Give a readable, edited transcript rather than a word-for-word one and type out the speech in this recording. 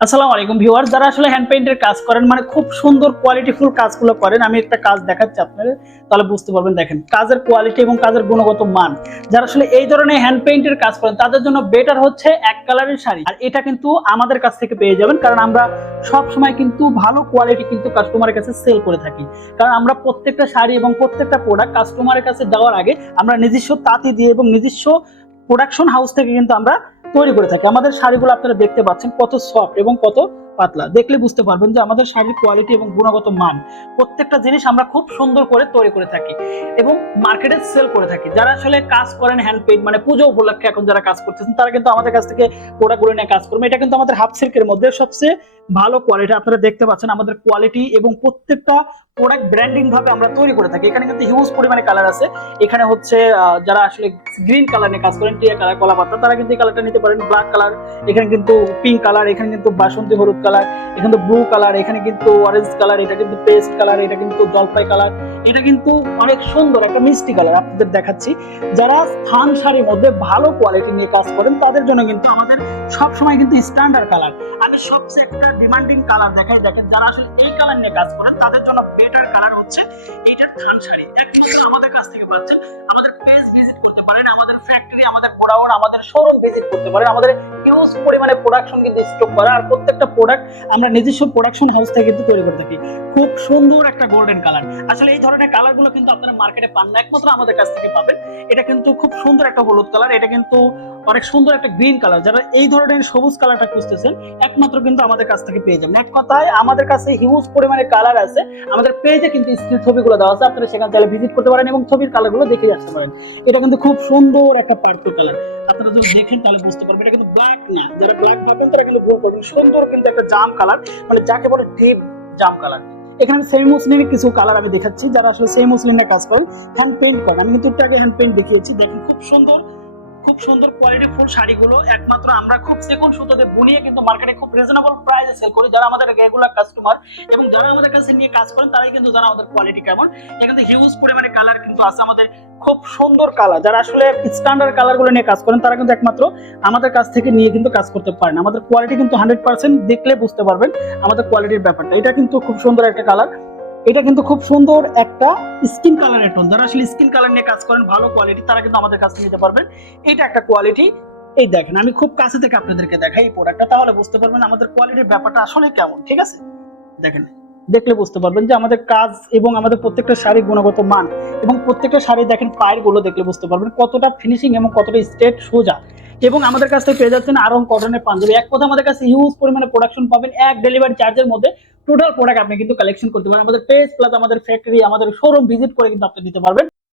আসসালামু আলাইকুম ভিউয়ার্স, যারা আসলে হ্যান্ড পেইন্টের কাজ করেন, মানে খুব সুন্দর কোয়ালিটিফুল কাজগুলো করেন। আমি একটা কাজ দেখাচ্ছি আপনাদের, তাহলে বুঝতে পারবেন। দেখেন কাজের কোয়ালিটি এবং কাজের গুণগত মান। যারা আসলে এই ধরনের হ্যান্ড পেইন্টের কাজ করেন তাদের জন্য বেটার হচ্ছে এক কালারের শাড়ি। আর এটা কিন্তু আমাদের কাছ থেকে পেয়ে যাবেন, কারণ আমরা সব সময় কিন্তু ভালো কোয়ালিটি কিন্তু কাস্টমারের কাছে সেল করে থাকি। কারণ আমরা প্রত্যেকটা শাড়ি এবং প্রত্যেকটা প্রোডাক্ট কাস্টমারের কাছে দেওয়ার আগে আমরা নিজস্ব তাঁতি দিয়ে এবং নিজস্ব প্রোডাকশন হাউস থেকে কিন্তু আমরা তৈরি করে থাকি। আমাদের শাড়িগুলো আপনারা দেখতে পাচ্ছেন কত সফট এবং কত পাতলা। দেখলে বুঝতে পারবেন যে আমাদের শাড়ির কোয়ালিটি এবং গুণগত মান, প্রত্যেকটা জিনিস আমরা খুব সুন্দর করে তৈরি করে থাকি এবং মার্কেটে সেল করে থাকি। যারা আসলে কাজ করেন হ্যান্ড পেইন্ট, মানে পুজো উপলক্ষে এখন যারা কাজ করতেছেন, তারা কিন্তু আমাদের কাছ থেকে প্রোডাক্টগুলো নিয়ে কাজ করবেন। এটা কিন্তু আমাদের হাফ সিল্কের মধ্যে সবচেয়ে ভালো কোয়ালিটি। আপনারা দেখতে পাচ্ছেন আমাদের কোয়ালিটি এবং প্রত্যেকটা প্রোডাক্ট ব্র্যান্ডিং ভাবে আমরা তৈরি করে থাকি। এখানে কিন্তু হিউজ পরিমাণে কালার আছে। এখানে হচ্ছে যারা আসলে গ্রিন কালার নিয়ে কাজ করেন, টিয়া কালার, কলা পাতা, তারা কিন্তু এই কালারটা নিতে পারেন। ব্ল্যাক কালার, এখানে কিন্তু পিঙ্ক কালার, এখানে কিন্তু বাসন্তী হলুদ কালার, এখানে তো ব্লু কালার, এখানে কিন্তু অরেঞ্জ কালার, এটা কিন্তু পেস্ট কালার, এটা কিন্তু জলপাই কালার, এটা কিন্তু অনেক সুন্দর একটা মিষ্টি কালার আপনাদের দেখাচ্ছি। যারা স্থান শাড়ির মধ্যে ভালো কোয়ালিটি নিয়ে কাজ করেন তাদের জন্য কিন্তু আমাদের সবসময় কিন্তু স্ট্যান্ডার্ড কালার। আমি সবচেয়ে একটা ডিমান্ডিং কালার দেখাই। দেখেন যারা আসলে এই কালার নিয়ে কাজ করেন তাদের জন্য বেটার কালার হচ্ছে এইটার থান শাড়ি। একমাত্র আমাদের কাছ থেকে পাচ্ছেন। আমাদের পেজ ভিজিট করতে পারেন, আমাদের ফ্যাক্টরি, আমাদের গোডাউন, আমাদের শোরুম ভিজিট করতে পারেন। আমাদের হিউজ পরিমাণে প্রোডাকশন কিন্তু স্টক করা, আর প্রত্যেকটা প্রোডাক্ট আমরা নিজস্ব প্রোডাকশন হাউস থেকে কিন্তু তৈরি করে থাকি। খুব সুন্দর একটা গোল্ডেন কালার। আসলে এই ধরনের কালার গুলো কিন্তু আপনারা মার্কেটে পান না, একমাত্র আমাদের কাছ থেকে পাবেন। এটা কিন্তু খুব সুন্দর একটা হলুদ কালার, এটা কিন্তু অনেক সুন্দর একটা গ্রিন কালার। যারা এই ধরনের সবুজ কালারটা খুঁজতেছেন একমাত্র কিন্তু আমাদের কাছ থেকে পেয়ে যাবেন। এক কথায় আমাদের কাছে হিউজ পরিমাণে কালার আছে। আমাদের পেজে কিন্তু স্টিল ছবিগুলো দেওয়া আছে, আপনারা সেখানে চাইলে ভিজিট করতে পারেন এবং ছবির কালারগুলো দেখে আসতে পারেন। এটা কিন্তু খুব সুন্দর একটা পার্পল কালার। আপনারা যদি দেখেন তাহলে বুঝতে পারবেন এটা কিন্তু ব্ল্যাক না। যারা ব্ল্যাক ভাবেন তারা কিন্তু ভুল করবেন। সুন্দর কিন্তু একটা জাম কালার, মানে যাকে বলে ডিপ জাম কালার। এখানে সেমি মুসলিনের কিছু কালার আমি দেখাচ্ছি। যারা আসলে সেমি মুসলিনের কাজ করেন, হ্যান্ড পেইন্ট করেন, আমি কিন্তু একটু আগে হ্যান্ড পেইন্ট দেখিয়েছি। দেখেন খুব সুন্দর, খুব সুন্দর কোয়ালিটি ফুল শাড়িগুলো একমাত্র আমরা খুব সেকেন্ড সুতোতে বুনিয়ে কিন্তু মার্কেটে খুব রিজনেবল প্রাইসে সেল করি। যারা আমাদের রেগুলার কাস্টমার এবং যারা আমাদের কাছে নিয়ে কাজ করেন তারাই কিন্তু জানা আমাদের কোয়ালিটি কেমন। এখানে হিউজ পরিমাণে কালার কিন্তু আছে আমাদের, খুব সুন্দর কালার। যারা আসলে স্ট্যান্ডার্ড কালারগুলো নিয়ে কাজ করেন তারা কিন্তু একমাত্র আমাদের কাছ থেকে নিয়ে কিন্তু কাজ করতে পারেন। আমাদের কোয়ালিটি কিন্তু 100% দেখলে বুঝতে পারবেন আমাদের কোয়ালিটির ব্যাপারটা। এটা কিন্তু খুব সুন্দর একটা কালার, এটা কিন্তু খুব সুন্দর একটা স্কিন কালারের টোন। যারা আসলে স্কিন কালার নিয়ে কাজ করেন ভালো কোয়ালিটি, তারা কিন্তু আমাদের কাছে নিতে পারবেন। এটা একটা কোয়ালিটি। এই দেখেন আমি খুব কাছে থেকে আপনাদেরকে দেখাই এই প্রোডাক্টটা, তাহলে বুঝতে পারবেন আমাদের কোয়ালিটির ব্যাপারটা আসলে কেমন। ঠিক আছে, দেখেন দেখলে বুঝতে পারবেন যে আমাদের কাজ এবং আমাদের প্রত্যেকটা শাড়ির গুণগত মান এবং প্রত্যেকটা শাড়ি দেখেন পায়ের গুলো দেখলে বুঝতে পারবেন কতটা ফিনিশিং এবং কতটা স্ট্রেট সোজা। এবং আমাদের কাছ থেকে পেয়ে যাচ্ছেন আরং কটনের পাঞ্জাবি। এক কথা আমাদের কাছে হিউজ পরিমাণে প্রোডাকশন পাবেন। এক ডেলিভারি চার্জের মধ্যে টোটাল প্রোডাক্ট আপনি কিন্তু কালেকশন করতে পারেন। আমাদের পেজ প্লাস আমাদের ফ্যাক্টরি, আমাদের শোরুম ভিজিট করে কিন্তু আপনি দিতে পারবেন।